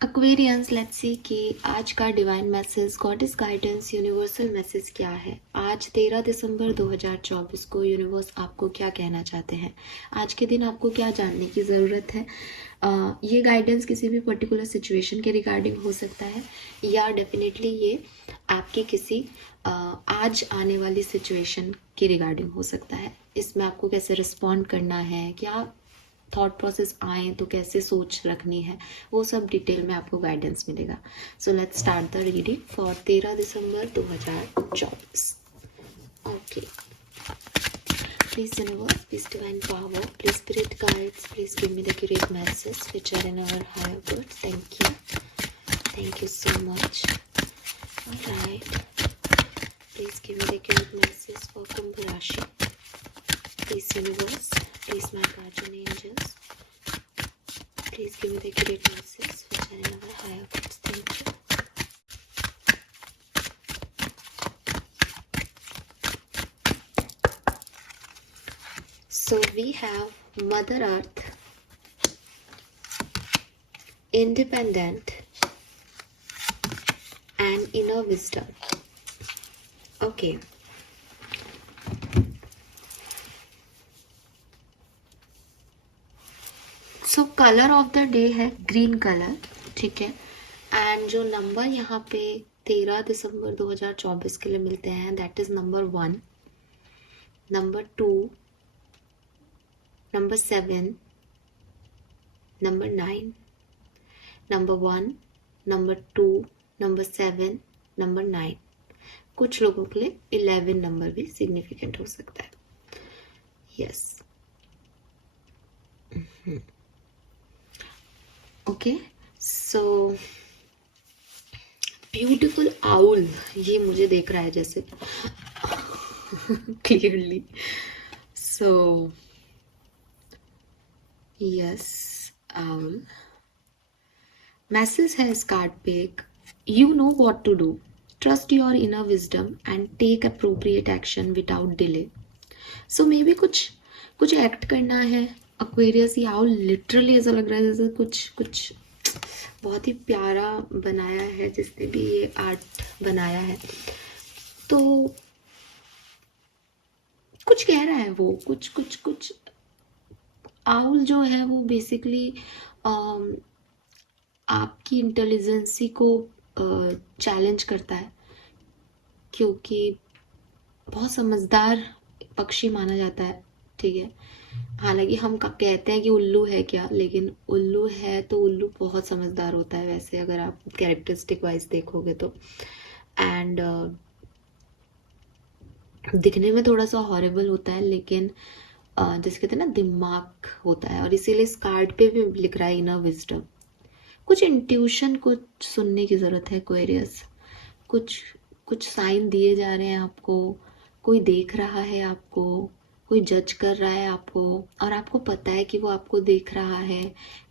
Aquarians, let's see कि आज का divine message, goddess guidance, universal message क्या है। आज 13 दिसंबर 2024 को यूनिवर्स आपको क्या कहना चाहते हैं। आज के दिन आपको क्या जानने की ज़रूरत है। ये गाइडेंस किसी भी पर्टिकुलर सिचुएशन के रिगार्डिंग हो सकता है, या डेफिनेटली ये आपकी किसी आज आने वाली सिचुएशन के रिगार्डिंग हो सकता है। इसमें आपको कैसे रिस्पॉन्ड करना है, क्या थॉट प्रोसेस आए तो कैसे सोच रखनी है, वो सब डिटेल में आपको गाइडेंस मिलेगा। So let's start the reading for 13 December 2024। Okay, please universe, please divine power, please spirit guides, please give me the accurate message which are in our higher good. Thank you so much. Alright, please give me the accurate message for Kumbh rashi. Please universe, please my guardian angels, please give me the accurate message which are in our higher goods. Thank you. So we have Mother Earth, independent and inner wisdom. Okay. So colour of the day है green colour, ठीक है। And जो number यहाँ पे 13 December 2024 के लिए मिलते हैं, that is number 1, number 2, number 7, number 9, number 1, number 2, number 7, number 9। कुछ लोगों के लिए 11 नंबर भी सिग्निफिकेंट हो सकता है। Yes, okay. So beautiful owl, ये मुझे देख रहा है जैसे clearly. So yes, owl message है इस कार्ड पे एक, you know what to do, trust your inner wisdom and take appropriate action without delay. So maybe कुछ एक्ट करना है। एक्वेरियस, ये आउल लिटरली ऐसा लग रहा है जैसे कुछ बहुत ही प्यारा बनाया है जिसने भी ये आर्ट बनाया है। तो कुछ कह रहा है वो, कुछ आउल जो है वो बेसिकली आपकी इंटेलिजेंसी को चैलेंज करता है, क्योंकि बहुत समझदार पक्षी माना जाता है, ठीक है। हालांकि हम कहते हैं कि उल्लू है क्या, लेकिन उल्लू है तो उल्लू बहुत समझदार होता है वैसे, अगर आप कैरेक्टरिस्टिक वाइज देखोगे तो। एंड दिखने में थोड़ा सा हॉरिबल होता है, लेकिन जैसे कहते हैं ना, दिमाग होता है। और इसीलिए इस कार्ड पे भी लिख रहा है इनर विजडम। कुछ इंट्यूशन को सुनने की ज़रूरत है एक्वेरियस। कुछ साइन दिए जा रहे हैं आपको, कोई देख रहा है आपको, कोई जज कर रहा है आपको, और आपको पता है कि वो आपको देख रहा है,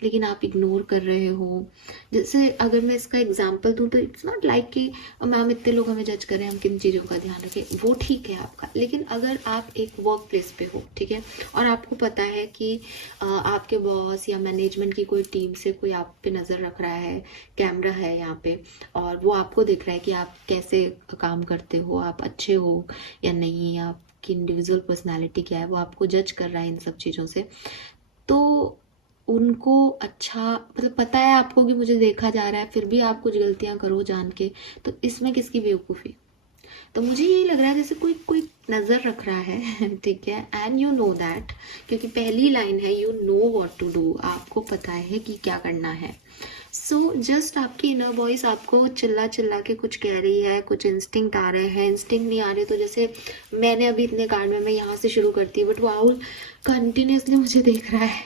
लेकिन आप इग्नोर कर रहे हो। जैसे अगर मैं इसका एग्जांपल दूँ तो इट्स नॉट लाइक कि मैम इतने लोग हमें जज कर रहे हैं, हम किन चीज़ों का ध्यान रखें, वो ठीक है आपका। लेकिन अगर आप एक वर्क प्लेस पे हो, ठीक है, और आपको पता है कि आपके बॉस या मैनेजमेंट की कोई टीम से कोई आप पे नज़र रख रहा है, कैमरा है यहाँ पे, और वो आपको दिख रहा है कि आप कैसे काम करते हो, आप अच्छे हो या नहीं, आपकी इंडिविजुअल पर्सनालिटी क्या है, वो आपको जज कर रहा है इन सब चीज़ों से। तो उनको अच्छा मतलब पता है आपको कि मुझे देखा जा रहा है, फिर भी आप कुछ गलतियां करो जान के, तो इसमें किसकी बेवकूफ़ी। तो मुझे यही लग रहा है जैसे कोई नज़र रख रहा है ठीक है। एंड यू नो दैट, क्योंकि पहली लाइन है you know what to do, आपको पता है कि क्या करना है। सो जस्ट आपकी इनर वॉइस आपको चिल्ला चिल्ला के कुछ कह रही है, कुछ इंस्टिंक्ट आ रहे हैं, इंस्टिंक्ट नहीं आ रहे तो जैसे मैंने अभी इतने कार्ड में मैं यहाँ से शुरू करती हूँ, बट वो आउल कंटिन्यूसली मुझे देख रहा है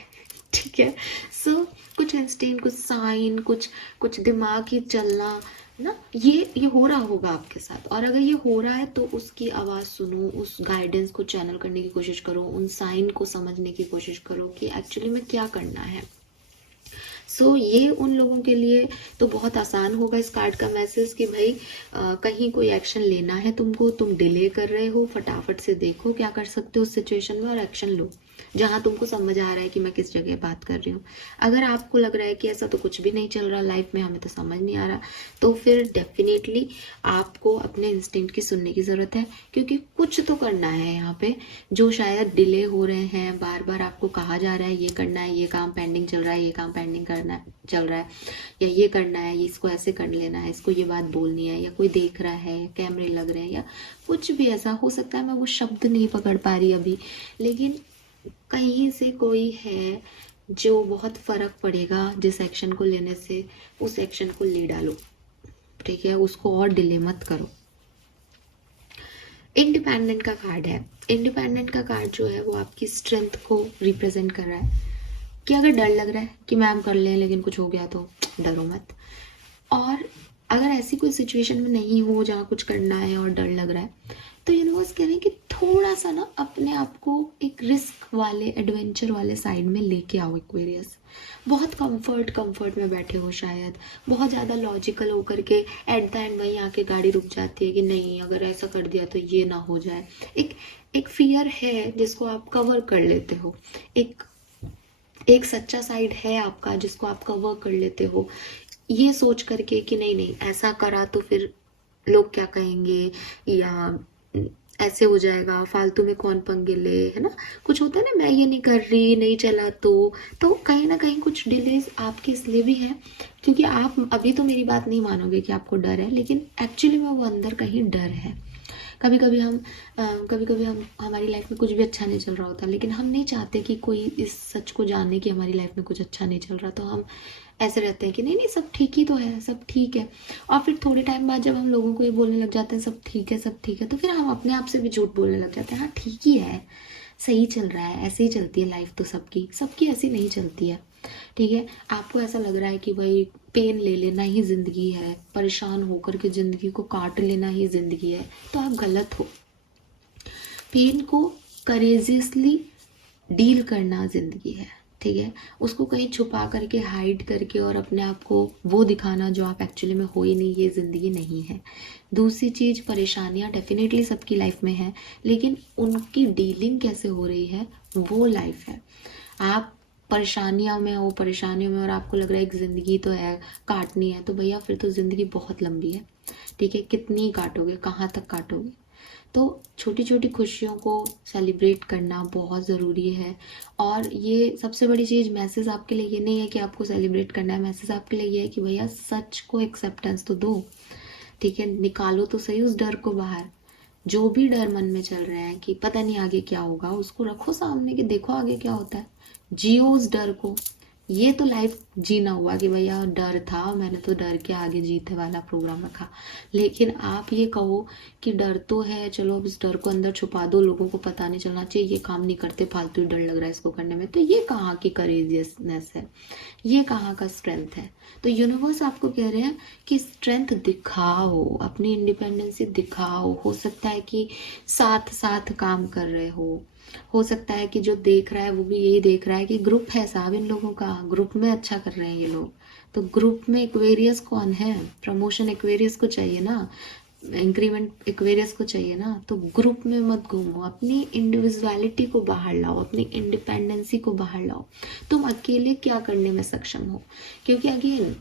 ठीक है। सो कुछ इंस्टिंक्ट, कुछ साइन, कुछ दिमाग ही चलना ना, ये हो रहा होगा आपके साथ। और अगर ये हो रहा है तो उसकी आवाज़ सुनो, उस गाइडेंस को चैनल करने की कोशिश करो, उन साइन को समझने की कोशिश करो कि एक्चुअली में क्या करना है। सो ये उन लोगों के लिए तो बहुत आसान होगा इस कार्ड का मैसेज कि भाई कहीं कोई एक्शन लेना है तुमको, तुम डिले कर रहे हो, फटाफट से देखो क्या कर सकते हो उस सिचुएशन में और एक्शन लो। जहाँ तुमको समझ आ रहा है कि मैं किस जगह बात कर रही हूँ। अगर आपको लग रहा है कि ऐसा तो कुछ भी नहीं चल रहा लाइफ में, हमें तो समझ नहीं आ रहा, तो फिर डेफिनेटली आपको अपने इंस्टिंक्ट की सुनने की ज़रूरत है, क्योंकि कुछ तो करना है यहाँ पे जो शायद डिले हो रहे हैं। बार बार आपको कहा जा रहा है ये करना है, ये काम पेंडिंग चल रहा है, ये काम पेंडिंग करना चल रहा है, या ये करना है, इसको ऐसे कर लेना है, इसको ये बात बोलनी है, या कोई देख रहा है, कैमरे लग रहे हैं, या कुछ भी ऐसा हो सकता है। मैं वो शब्द नहीं पकड़ पा रही अभी, लेकिन कहीं से कोई है जो बहुत फर्क पड़ेगा जिस एक्शन को लेने से, उस एक्शन को ले डालो, ठीक है, उसको और डिले मत करो। इंडिपेंडेंट का कार्ड है। इंडिपेंडेंट का कार्ड जो है वो आपकी स्ट्रेंथ को रिप्रेजेंट कर रहा है कि अगर डर लग रहा है कि मैम कर ले लेकिन कुछ हो गया तो डरो मत। और अगर ऐसी कोई सिचुएशन में नहीं हो जहाँ कुछ करना है और डर लग रहा है, तो यूनिवर्स कह रहे हैं कि थोड़ा सा ना अपने आप को एक रिस्क वाले, एडवेंचर वाले साइड में लेके आओ एक्वेरियस। बहुत कंफर्ट में बैठे हो शायद, बहुत ज़्यादा लॉजिकल होकर के एट द एंड वहीं आके गाड़ी रुक जाती है कि नहीं अगर ऐसा कर दिया तो ये ना हो जाए। एक फियर है जिसको आप कवर कर लेते हो, एक सच्चा साइड है आपका जिसको आप कवर कर लेते हो, ये सोच करके कि नहीं नहीं ऐसा करा तो फिर लोग क्या कहेंगे, या ऐसे हो जाएगा, फालतू में कौन पंगे ले, है ना। कुछ होता है ना, मैं ये नहीं कर रही, नहीं चला तो कहीं ना कहीं कुछ डिलेज आपके इसलिए भी है क्योंकि आप अभी तो मेरी बात नहीं मानोगे कि आपको डर है, लेकिन एक्चुअली में वो अंदर कहीं डर है। कभी कभी हम हमारी लाइफ में कुछ भी अच्छा नहीं चल रहा होता, लेकिन हम नहीं चाहते कि कोई इस सच को जाने कि हमारी लाइफ में कुछ अच्छा नहीं चल रहा, तो हम ऐसे रहते हैं कि नहीं नहीं सब ठीक ही तो है, सब ठीक है। और फिर थोड़े टाइम बाद जब हम लोगों को ये बोलने लग जाते हैं सब ठीक है सब ठीक है, तो फिर हम अपने आप से भी झूठ बोलने लग जाते हैं, हाँ ठीक ही है, सही चल रहा है, ऐसे ही चलती है लाइफ तो सबकी सबकी ऐसी नहीं चलती है, ठीक है। आपको ऐसा लग रहा है कि भाई पेन ले लेना ही ज़िंदगी है, परेशान होकर के ज़िंदगी को काट लेना ही ज़िंदगी है, तो आप गलत हो। पेन को करेजियसली डील करना ज़िंदगी है, ठीक है। उसको कहीं छुपा करके, हाइड करके और अपने आप को वो दिखाना जो आप एक्चुअली में हो ही नहीं, ये ज़िंदगी नहीं है। दूसरी चीज़, परेशानियाँ डेफिनेटली सबकी लाइफ में है, लेकिन उनकी डीलिंग कैसे हो रही है वो लाइफ है। आप परेशानियों में और आपको लग रहा है एक ज़िंदगी तो है काटनी है, तो भैया फिर तो ज़िंदगी बहुत लंबी है, ठीक है। कितनी काटोगे, कहाँ तक काटोगे। तो छोटी छोटी खुशियों को सेलिब्रेट करना बहुत ज़रूरी है। और ये सबसे बड़ी चीज़, मैसेज आपके लिए ये नहीं है कि आपको सेलिब्रेट करना है, मैसेज आपके लिए ये है कि भैया सच को एक्सेप्टेंस तो दो, ठीक है। निकालो तो सही उस डर को बाहर। जो भी डर मन में चल रहे हैं कि पता नहीं आगे क्या होगा, उसको रखो सामने कि देखो आगे क्या होता है, जियो उस डर को। ये तो लाइफ जीना हुआ कि भैया डर था, मैंने तो डर के आगे जीते वाला प्रोग्राम रखा। लेकिन आप ये कहो कि डर तो है, चलो अब इस डर को अंदर छुपा दो, लोगों को पता नहीं चलना चाहिए, ये काम नहीं करते, फालतू डर लग रहा है इसको करने में, तो ये कहाँ की करेजियसनेस है, ये कहाँ का स्ट्रेंथ है। तो यूनिवर्स आपको कह रहे हैं कि स्ट्रेंथ दिखाओ, अपनी इंडिपेंडेंसी दिखाओ। हो सकता है कि साथ साथ काम कर रहे हो सकता है कि जो देख रहा है वो भी यही देख रहा है कि ग्रुप है साहब इन लोगों का, ग्रुप में अच्छा कर रहे हैं ये लोग, तो ग्रुप में एक्वेरियस कौन है, प्रमोशन एक्वेरियस को चाहिए ना, इंक्रीमेंट एक्वेरियस को चाहिए ना। तो ग्रुप में मत घूमो, अपनी इंडिविजुअलिटी को बाहर लाओ, अपनी इंडिपेंडेंसी को बाहर लाओ। तुम अकेले क्या करने में सक्षम हो, क्योंकि अगेन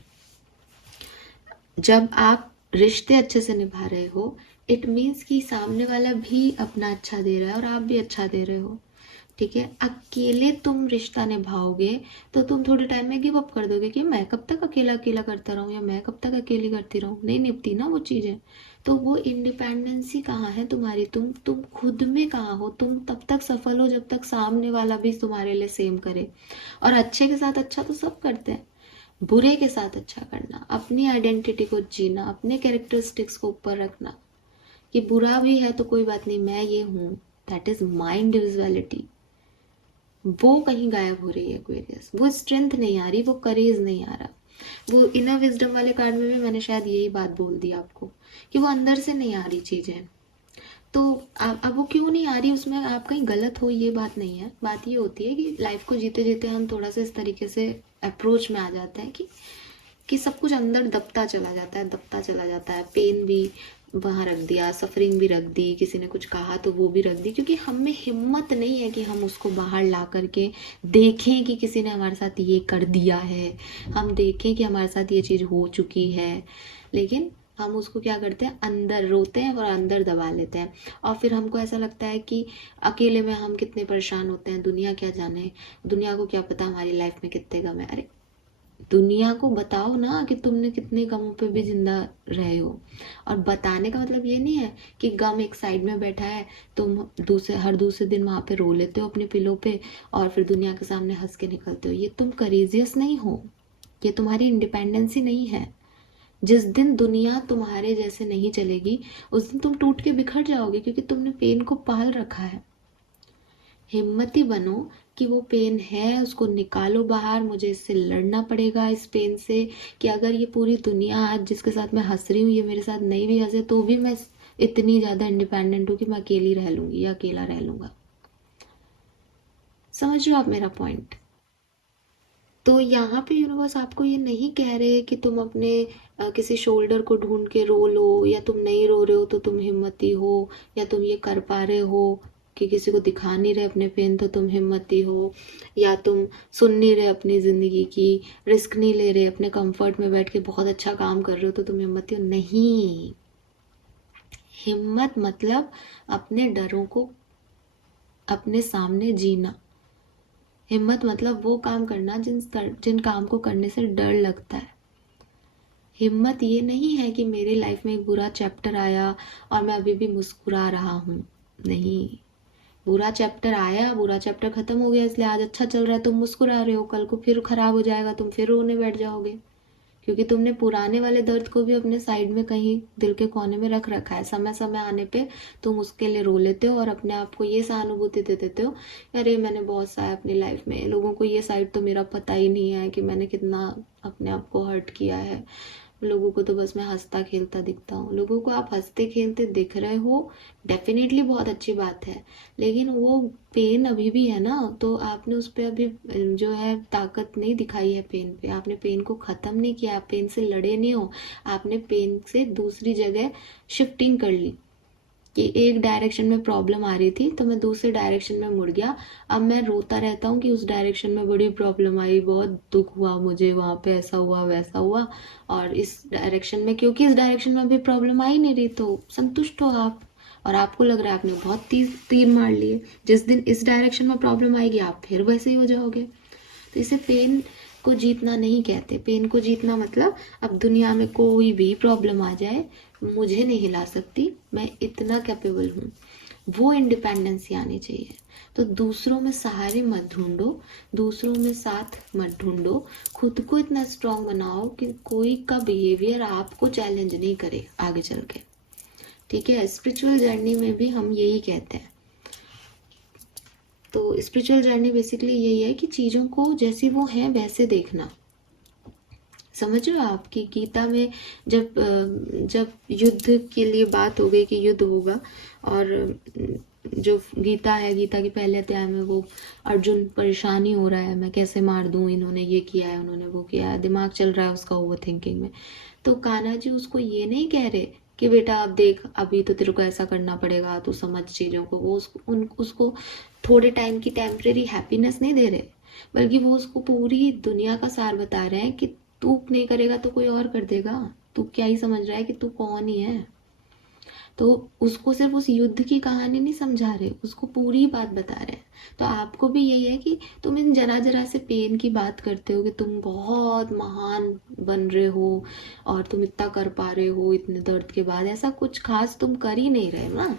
जब आप रिश्ते अच्छे से निभा रहे हो, इट मीन्स कि सामने वाला भी अपना अच्छा दे रहा है और आप भी अच्छा दे रहे हो, ठीक है। अकेले तुम रिश्ता निभाओगे तो तुम थोड़े टाइम में गिव अप कर दोगे कि मैं कब तक अकेला अकेला करता रहूं, या मैं कब तक अकेली करती रहूं, नहीं निपटी ना वो चीज़ें। तो वो इंडिपेंडेंसी कहाँ है तुम्हारी, तुम खुद में कहाँ हो। तुम तब तक सफल हो जब तक सामने वाला भी तुम्हारे लिए सेम करे। और अच्छे के साथ अच्छा तो सब करते हैं, बुरे के साथ अच्छा करना, अपनी आइडेंटिटी को जीना, अपने कैरेक्टरिस्टिक्स को ऊपर रखना कि बुरा भी है तो कोई बात नहीं, मैं ये हूँ, दैट इज माई इंडिविजुअलिटी। वो कहीं गायब हो रही है एक्वेरियस, वो स्ट्रेंथ नहीं आ रही, वो करेज नहीं आ रहा। वो इनर विजडम वाले कार्ड में भी मैंने शायद यही बात बोल दी आपको कि वो अंदर से नहीं आ रही चीज़ें। तो अब वो क्यों नहीं आ रही, उसमें आप कहीं गलत हो ये बात नहीं है। बात ये होती है कि लाइफ को जीते जीते हम थोड़ा सा इस तरीके से अप्रोच में आ जाते हैं कि सब कुछ अंदर दबता चला जाता है, दबता चला जाता है, पेन भी, वहाँ रख दिया, सफरिंग भी रख दी, किसी ने कुछ कहा तो वो भी रख दी, क्योंकि हम में हिम्मत नहीं है कि हम उसको बाहर ला करके देखें कि किसी ने हमारे साथ ये कर दिया है, हम देखें कि हमारे साथ ये चीज़ हो चुकी है। लेकिन हम उसको क्या करते हैं, अंदर रोते हैं और अंदर दबा लेते हैं। और फिर हमको ऐसा लगता है कि अकेले में हम कितने परेशान होते हैं, दुनिया क्या जाने, दुनिया को क्या पता हमारी लाइफ में कितने गम है। अरे दुनिया को बताओ ना कि तुमने कितने गमों पे भी जिंदा रहे हो। और बताने का मतलब ये नहीं है कि गम एक साइड में बैठा है, तुम हर दूसरे दिन वहां पे रो लेते हो अपने पिलो पे और फिर दुनिया के सामने हंस के निकलते हो। ये तुम करेजियस नहीं हो, ये तुम्हारी इंडिपेंडेंसी नहीं है। जिस दिन दुनिया तुम्हारे जैसे नहीं चलेगी उस दिन तुम टूट के बिखर जाओगे, क्योंकि तुमने पेन को पाल रखा है। हिम्मती बनो कि वो पेन है उसको निकालो बाहर, मुझे इससे लड़ना पड़ेगा इस पेन से, कि अगर ये पूरी दुनिया आज जिसके साथ मैं हंस रही हूँ ये मेरे साथ नहीं भी हंसे तो भी मैं इतनी ज़्यादा इंडिपेंडेंट हूँ कि मैं अकेली रह लूँगी या अकेला रह लूँगा। समझ रहे हो आप मेरा पॉइंट? तो यहाँ पे यूनिवर्स आपको ये नहीं कह रहे कि तुम अपने किसी शोल्डर को ढूंढ के रो लो, या तुम नहीं रो रहे हो तो तुम हिम्मती हो, या तुम ये कर पा रहे हो कि किसी को दिखा नहीं रहे अपने पेन तो तुम हिम्मती हो, या तुम सुन नहीं रहे अपनी ज़िंदगी की, रिस्क नहीं ले रहे, अपने कंफर्ट में बैठ के बहुत अच्छा काम कर रहे हो तो तुम हिम्मती हो। नहीं, हिम्मत मतलब अपने डरों को अपने सामने जीना। हिम्मत मतलब वो काम करना जिन काम को करने से डर लगता है। हिम्मत ये नहीं है कि मेरी लाइफ में एक बुरा चैप्टर आया और मैं अभी भी मुस्कुरा रहा हूँ। नहीं, बुरा चैप्टर आया, बुरा चैप्टर खत्म हो गया इसलिए आज अच्छा चल रहा है, तुम मुस्कुरा रहे हो, कल को फिर खराब हो जाएगा, तुम फिर रोने बैठ जाओगे, क्योंकि तुमने पुराने वाले दर्द को भी अपने साइड में कहीं दिल के कोने में रख रखा है। समय समय आने पे तुम उसके लिए रो लेते हो और अपने आप को ये सहानुभूति दे देते हो, अरे मैंने बहुत सहा अपनी लाइफ में, लोगों को ये साइड तो मेरा पता ही नहीं है कि मैंने कितना अपने आप को हर्ट किया है, लोगों को तो बस मैं हंसता खेलता दिखता हूँ। लोगों को आप हंसते खेलते दिख रहे हो, डेफिनेटली बहुत अच्छी बात है, लेकिन वो पेन अभी भी है ना, तो आपने उस पर अभी जो है ताकत नहीं दिखाई है पेन पे, आपने पेन को ख़त्म नहीं किया, आप पेन से लड़े नहीं हो, आपने पेन से दूसरी जगह शिफ्टिंग कर ली कि एक डायरेक्शन में प्रॉब्लम आ रही थी तो मैं दूसरे डायरेक्शन में मुड़ गया। अब मैं रोता रहता हूँ कि उस डायरेक्शन में बड़ी प्रॉब्लम आई, बहुत दुख हुआ मुझे, वहाँ पे ऐसा हुआ वैसा हुआ, और इस डायरेक्शन में क्योंकि इस डायरेक्शन में अभी प्रॉब्लम आ ही नहीं रही तो संतुष्ट हो आप, और आपको लग रहा है आपने बहुत तीर मार लिए। जिस दिन इस डायरेक्शन में प्रॉब्लम आएगी आप फिर वैसे ही हो जाओगे। तो इसे पेन को जीतना नहीं कहते। पेन को जीतना मतलब अब दुनिया में कोई भी प्रॉब्लम आ जाए मुझे नहीं हिला सकती, मैं इतना कैपेबल हूँ, वो इंडिपेंडेंसी आनी चाहिए। तो दूसरों में सहारे मत ढूंढो, दूसरों में साथ मत ढूंढो, खुद को इतना स्ट्रांग बनाओ कि कोई का बिहेवियर आपको चैलेंज नहीं करे आगे चल के। ठीक है, स्पिरिचुअल जर्नी में भी हम यही कहते हैं। तो स्पिरिचुअल जर्नी बेसिकली यही है कि चीज़ों को जैसी वो हैं वैसे देखना। समझ रहे हो आप कि गीता में जब युद्ध के लिए बात हो गई कि युद्ध होगा, और जो गीता है, गीता के पहले अध्याय में वो अर्जुन परेशान ही हो रहा है, मैं कैसे मार दूं, इन्होंने ये किया है उन्होंने वो किया है, दिमाग चल रहा है उसका ओवर थिंकिंग में। तो कान्हा जी उसको ये नहीं कह रहे कि बेटा अब देख अभी तो तेरे को ऐसा करना पड़ेगा, तू समझ चीज़ों को। वो उसको थोड़े टाइम की टेम्परेरी हैप्पीनेस नहीं दे रहे, बल्कि वो उसको पूरी दुनिया का सार बता रहे हैं कि तू नहीं करेगा तो कोई और कर देगा, तू क्या ही समझ रहा है कि तू कौन ही है। तो उसको सिर्फ उस युद्ध की कहानी नहीं समझा रहे, उसको पूरी बात बता रहे हैं। तो आपको भी यही है कि तुम इन जरा जरा से पेन की बात करते हो कि तुम बहुत महान बन रहे हो और तुम इतना कर पा रहे हो इतने दर्द के बाद, ऐसा कुछ खास तुम कर ही नहीं रहे ना।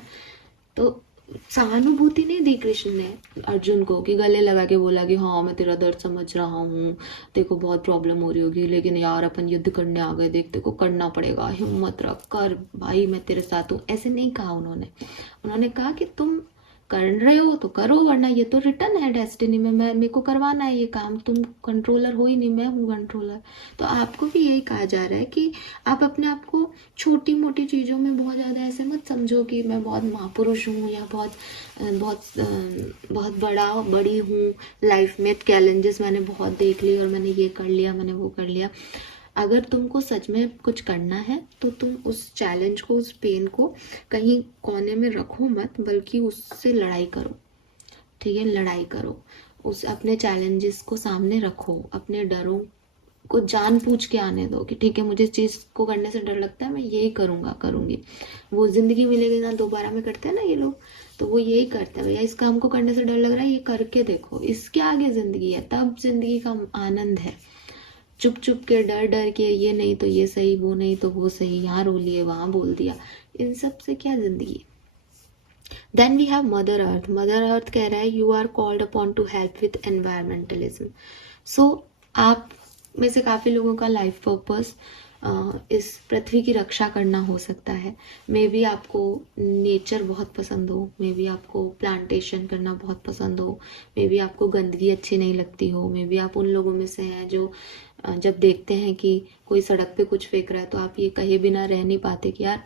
तो सहानुभूति नहीं दी कृष्ण ने अर्जुन को कि गले लगा के बोला कि हाँ मैं तेरा दर्द समझ रहा हूँ, देखो बहुत प्रॉब्लम हो रही होगी, लेकिन यार अपन युद्ध करने आ गए, देख देखो करना पड़ेगा, हिम्मत रख कर भाई, मैं तेरे साथ हूँ, ऐसे नहीं कहा उन्होंने। उन्होंने कहा कि तुम कर रहे हो तो करो, वरना ये तो रिटर्न है डेस्टिनी में, मैं मेरे को करवाना है ये काम, तुम कंट्रोलर हो ही नहीं, मैं हूँ कंट्रोलर। तो आपको भी यही कहा जा रहा है कि आप अपने आप को छोटी मोटी चीज़ों में बहुत ज़्यादा ऐसे मत समझो कि मैं बहुत महापुरुष हूँ या बहुत बहुत बहुत बड़ी हूँ, लाइफ में चैलेंजेस मैंने बहुत देख ली और मैंने ये कर लिया मैंने वो कर लिया। अगर तुमको सच में कुछ करना है तो तुम उस चैलेंज को, उस पेन को कहीं कोने में रखो मत, बल्कि उससे लड़ाई करो। ठीक है, लड़ाई करो, उस अपने चैलेंजेस को सामने रखो, अपने डरों को जानबूझ के आने दो कि ठीक है, मुझे इस चीज़ को करने से डर लगता है, मैं यही करूँगा, करूँगी। वो ज़िंदगी मिलेगी ना दोबारा में करते हैं ना ये लोग, तो वो यही करते हैं, भैया इस काम को करने से डर लग रहा है, ये करके देखो, इसके आगे ज़िंदगी है, तब ज़िंदगी का आनंद है। चुप चुप के डर डर के ये नहीं तो ये सही, वो नहीं तो वो सही, यहाँ रो लिए वहाँ बोल दिया, इन सब से क्या ज़िंदगी। Then we have mother earth. Mother earth कह रहा है you are called upon to help with environmentalism. So आप में से काफ़ी लोगों का लाइफ पर्पस इस पृथ्वी की रक्षा करना हो सकता है। मे बी आपको नेचर बहुत पसंद हो, मे बी आपको प्लांटेशन करना बहुत पसंद हो, मे बी आपको गंदगी अच्छी नहीं लगती हो, मे बी आप उन लोगों में से हैं जो जब देखते हैं कि कोई सड़क पे कुछ फेंक रहा है तो आप ये कहे बिना रह नहीं पाते कि यार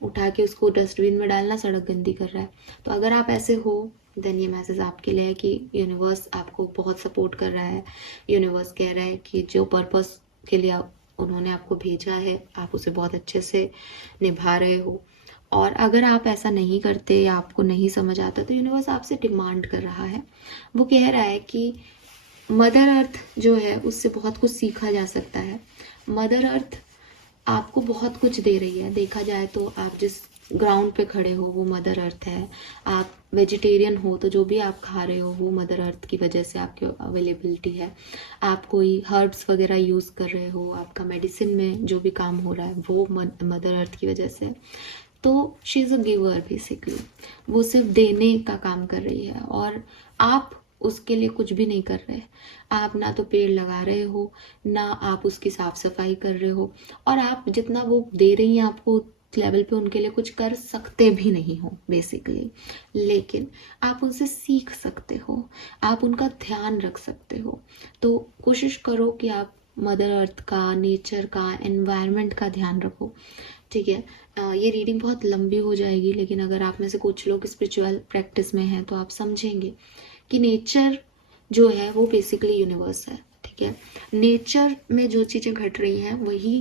उठा के उसको डस्टबिन में डालना, सड़क गंदी कर रहा है। तो अगर आप ऐसे हो, देन ये मैसेज आपके लिए है कि यूनिवर्स आपको बहुत सपोर्ट कर रहा है। यूनिवर्स कह रहा है कि जो पर्पस के लिए उन्होंने आपको भेजा है आप उसे बहुत अच्छे से निभा रहे हो। और अगर आप ऐसा नहीं करते या आपको नहीं समझ आता तो यूनिवर्स आपसे डिमांड कर रहा है, वो कह रहा है कि मदर अर्थ जो है उससे बहुत कुछ सीखा जा सकता है। मदर अर्थ आपको बहुत कुछ दे रही है। देखा जाए तो आप जिस ग्राउंड पे खड़े हो वो मदर अर्थ है। आप वेजिटेरियन हो तो जो भी आप खा रहे हो वो मदर अर्थ की वजह से आपकी अवेलेबिलिटी है। आप कोई हर्ब्स वगैरह यूज़ कर रहे हो, आपका मेडिसिन में जो भी काम हो रहा है वो मदर अर्थ की वजह से। तो she is a giver basically, वो सिर्फ देने का काम कर रही है और आप उसके लिए कुछ भी नहीं कर रहे। आप ना तो पेड़ लगा रहे हो, ना आप उसकी साफ सफाई कर रहे हो, और आप जितना वो दे रही हैं आपको लेवल पे उनके लिए कुछ कर सकते भी नहीं हो बेसिकली। लेकिन आप उनसे सीख सकते हो, आप उनका ध्यान रख सकते हो। तो कोशिश करो कि आप मदर अर्थ का, नेचर का, एनवायरनमेंट का ध्यान रखो। ठीक है, ये रीडिंग बहुत लंबी हो जाएगी, लेकिन अगर आप में से कुछ लोग स्पिरिचुअल प्रैक्टिस में हैं तो आप समझेंगे कि नेचर जो है वो बेसिकली यूनिवर्स है। ठीक है, नेचर में जो चीज़ें घट रही हैं वही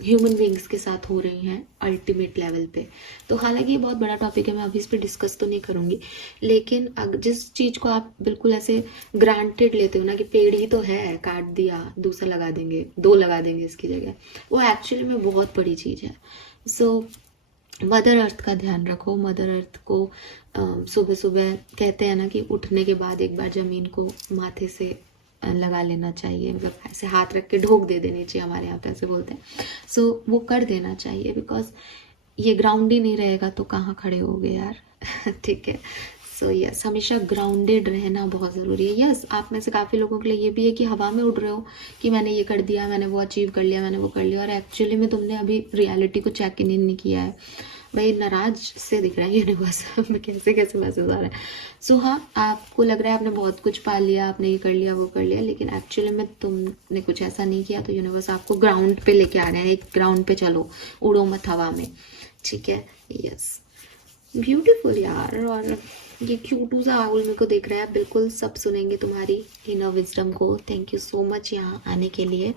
ह्यूमन बींग्स के साथ हो रही हैं अल्टीमेट लेवल पे। तो हालांकि ये बहुत बड़ा टॉपिक है, मैं अभी इस पर डिस्कस तो नहीं करूँगी, लेकिन जिस चीज़ को आप बिल्कुल ऐसे ग्रांटेड लेते हो ना कि पेड़ ही तो है, काट दिया दूसरा लगा देंगे, दो लगा देंगे इसकी जगह, वो एक्चुअली में बहुत बड़ी चीज़ है। सो मदर अर्थ का ध्यान रखो। मदर अर्थ को सुबह सुबह कहते हैं ना कि उठने के बाद एक बार ज़मीन को माथे से लगा लेना चाहिए, मतलब ऐसे हाथ रख के ढोक दे देनी चाहिए, हमारे यहाँ पे ऐसे बोलते हैं। सो वो कर देना चाहिए, बिकॉज ये ग्राउंड ही नहीं रहेगा तो कहाँ खड़े होगे यार। ठीक है, सो यस, हमेशा ग्राउंडेड रहना बहुत ज़रूरी है। यस, आप में से काफ़ी लोगों के लिए ये भी है कि हवा में उड़ रहे हो कि मैंने ये कर दिया, मैंने वो अचीव कर लिया, मैंने वो कर लिया, और एक्चुअली में तुमने अभी रियलिटी को चेक इन नहीं किया है। भाई नाराज से दिख रहा है यूनिवर्स में, कैसे कैसे मैसेज आ रहा है। सो हाँ, आपको लग रहा है आपने बहुत कुछ पा लिया, आपने ये कर लिया वो कर लिया, लेकिन एक्चुअली में तुमने कुछ ऐसा नहीं किया। तो यूनिवर्स आपको ग्राउंड पे लेके आ रहे हैं, एक ग्राउंड पे चलो, उड़ो मत हवा में। ठीक है, यस, ब्यूटीफुल यार। और ये क्यूटू सा आउल मेरे को देख रहा है, बिल्कुल सब सुनेंगे तुम्हारी इनर विजडम को। थैंक यू सो मच यहाँ आने के लिए।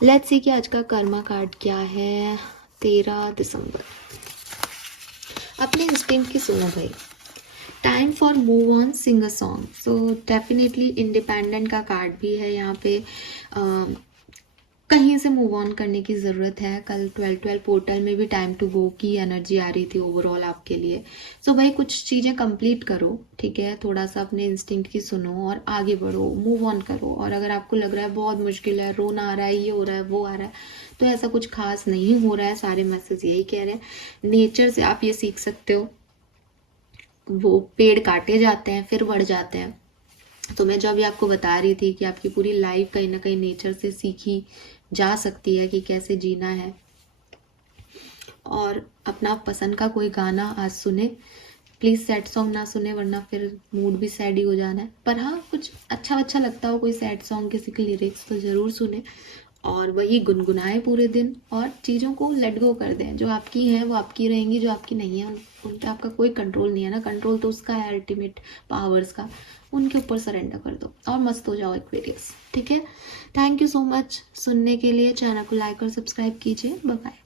लेट्स सी कि आज का कर्मा कार्ड क्या है। 13 दिसंबर। अपने इंस्टिंक्ट की सुनो भाई। Time for move on, sing a song. So definitely independent का कार्ड भी है यहाँ पे। कहीं से मूव ऑन करने की ज़रूरत है। कल 12-12 पोर्टल में भी टाइम टू गो की एनर्जी आ रही थी ओवरऑल आपके लिए। सो भाई कुछ चीज़ें कंप्लीट करो, ठीक है, थोड़ा सा अपने इंस्टिंक्ट की सुनो और आगे बढ़ो, मूव ऑन करो। और अगर आपको लग रहा है बहुत मुश्किल है, रोना आ रहा है, ये हो रहा है, वो आ रहा है, तो ऐसा कुछ खास नहीं हो रहा है। सारे मैसेज यही कह रहे हैं। नेचर से आप ये सीख सकते हो, वो पेड़ काटे जाते हैं फिर बढ़ जाते हैं। तो मैं जो अभी आपको बता रही थी कि आपकी पूरी लाइफ कहीं ना कहीं नेचर से सीखी जा सकती है कि कैसे जीना है। और अपना पसंद का कोई गाना आज सुने, प्लीज़ सैड सॉन्ग ना सुने वरना फिर मूड भी सैड ही हो जाना है। पर हाँ, कुछ अच्छा लगता हो कोई सैड सॉन्ग, किसी के लिरिक्स, तो ज़रूर सुने। और वही गुनगुनाएं पूरे दिन और चीज़ों को लेट गो कर दें। जो आपकी हैं वो आपकी रहेंगी, जो आपकी नहीं है उन पे आपका कोई कंट्रोल नहीं है ना। कंट्रोल तो उसका है अल्टीमेट पावर्स का, उनके ऊपर सरेंडर कर दो और मस्त हो जाओ एक्वेरियस। ठीक है, थैंक यू सो मच सुनने के लिए। चैनल को लाइक और सब्सक्राइब कीजिए। Bye bye.